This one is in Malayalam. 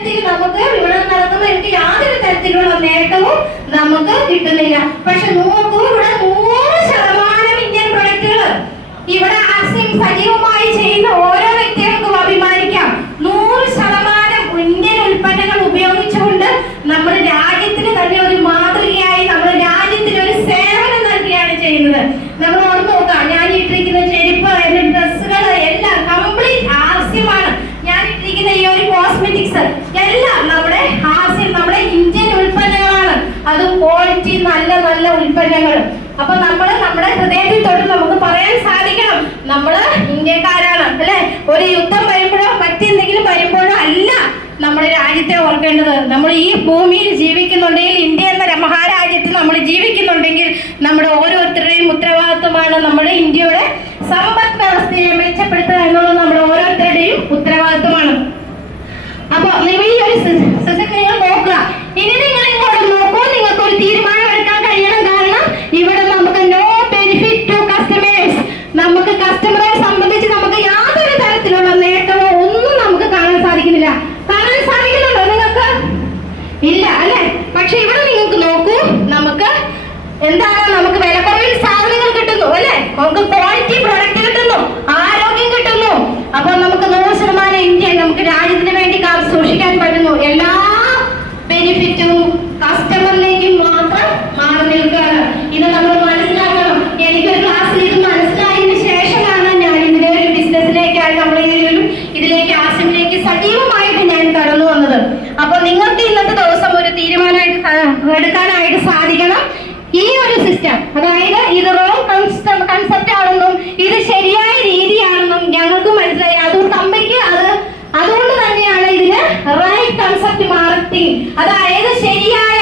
നമുക്ക് ഇവിടെ നടക്കുന്ന എനിക്ക് യാതൊരു തരത്തിലുള്ള നേട്ടവും നമുക്ക് കിട്ടുന്നില്ല. പക്ഷെ നോക്കൂ, ഇവിടെ 100% ഇന്ത്യൻ പ്രൊഡക്റ്റുകൾ ഇവിടെ സജീവമായി ചെയ്യുന്ന ഓരോ വ്യക്തികൾക്കും അഭിമാനിക്കാം. 100% ഇന്ത്യൻ ഉൽപ്പന്നങ്ങൾ ഉപയോഗിച്ചുകൊണ്ട് നമ്മുടെ രാജ്യത്തിന് തന്നെ ഒരു മാതൃകയായി നമ്മുടെ രാജ്യത്തിന് ഒരു സേവനം നൽകുകയാണ് ചെയ്യുന്നത്. നമ്മൾ ഓർമ്മ നോക്കാം, ഞാൻ ഇട്ടിരിക്കുന്ന ചെരുപ്പ്, എന്റെ ഡ്രസ്സുകൾ എല്ലാം കംപ്ലീറ്റ് ഹാസ്യമാണ്. ഞാൻ ഇട്ടിരിക്കുന്ന ഈ ഒരു കോസ്മെറ്റിക്സ് എല്ലാം നമ്മുടെ ഹാസ്യം, നമ്മുടെ ഇന്ത്യൻ ഉൽപ്പന്നങ്ങളാണ്. അത് ക്വാളിറ്റി നല്ല നല്ല ഉൽപ്പന്നങ്ങൾ. അപ്പൊ നമ്മള് നമ്മുടെ ഹൃദയത്തിൽ തൊട്ട് നമുക്ക് പറയാൻ സാധിക്കണം, നമ്മള് ഇന്ത്യക്കാരാണ് അല്ലെ. ഒരു യുദ്ധം വരുമ്പോഴോ മറ്റെന്തെങ്കിലും വരുമ്പോഴോ അല്ല നമ്മുടെ രാജ്യത്തെ ഓർക്കേണ്ടത്. നമ്മൾ ഈ ഭൂമിയിൽ ജീവിക്കുന്നുണ്ടെങ്കിൽ, ഇന്ത്യ എന്ന മഹാരാജ്യത്ത് നമ്മൾ ജീവിക്കുന്നുണ്ടെങ്കിൽ നമ്മുടെ ഓരോരുത്തരുടെയും ഉത്തരവാദിത്വമാണ് നമ്മുടെ ഇന്ത്യയുടെ സമ്പദ് വ്യവസ്ഥയെ മെച്ചപ്പെടുത്തുക എന്നുള്ളത് നമ്മുടെ ഓരോരുത്തരുടെയും ഉത്തരവാദിത്വമാണ്. അപ്പൊ നിങ്ങൾ ഈ ഒരു നിങ്ങൾ നോക്കുക. ഇനി നിങ്ങൾ ഇങ്ങോട്ട് നോക്കൂ, നിങ്ങൾക്ക് ഒരു തീരുമാനം എടുക്കാൻ കഴിയണം. കാരണം ഇവിടെ നമുക്ക് നോ ബെനിഫിറ്റ് ടു കസ്റ്റമേഴ്സ്, നമുക്ക് കസ്റ്റമറെ സംബന്ധിച്ച് നമുക്ക് യാതൊരു തരത്തിലുള്ള നേട്ടമോ ഒന്നും നമുക്ക് കാണാൻ സാധിക്കുന്നില്ല. കാണാൻ സാധിക്കുന്നുണ്ടോ നിങ്ങൾക്ക്? ഇല്ല അല്ലെ. പക്ഷെ ഇവിടെ നിങ്ങൾക്ക് നോക്കൂ, നമുക്ക് എന്താണ്, നമുക്ക് വിലക്കുറവിൽ സാധനങ്ങൾ കിട്ടുന്നു അല്ലെ, നമുക്ക് ക്വാളിറ്റി പ്രൊഡക്റ്റ് കിട്ടുന്നു, ആരോഗ്യം കിട്ടുന്നു. അപ്പോൾ നമുക്ക് 100% ഇന്ത്യ നമുക്ക് രാജ്യത്തിന് വേണ്ടി സൂക്ഷിക്കാൻ പറ്റുന്നു. എല്ലാ ബെനിഫിറ്റും കസ്റ്റമറിലേക്ക് മാത്രം മാറി നിൽക്കുകയാണ്. ഇത് നമ്മൾ മനസ്സിലാക്കണം. എനിക്കൊരു ക്ലാസ്സിൽ ഇത് മനസ്സിലായതിനു ശേഷമാണ് ഞാൻ ഇതിലെ ഒരു ബിസിനസ്സിലേക്കായി നമ്മൾ ഇതിലേക്ക് ആശയത്തിലേക്ക് സജീവമായിട്ട് ഞാൻ കടന്നു വന്നത്. അപ്പൊ നിങ്ങൾക്ക് ഇന്നത്തെ ദിവസം ഒരു തീരുമാനമായിട്ട് എടുക്കാനായിട്ട് സാധിക്കണം. ഈ ഒരു സിസ്റ്റം, അതായത് ഇത് റോങ് കൺസെപ്റ്റ് ആണെന്നും ഇത് ശരിയായ രീതിയാണെന്നും ഞങ്ങൾക്ക് മനസ്സിലായി. അതുകൊണ്ട് അമ്മയ്ക്ക് അതുകൊണ്ട് തന്നെയാണ് ഇതിന് റൈറ്റ് കൺസെപ്റ്റ് മാർക്കറ്റിംഗ്, അതായത് ശരിയായ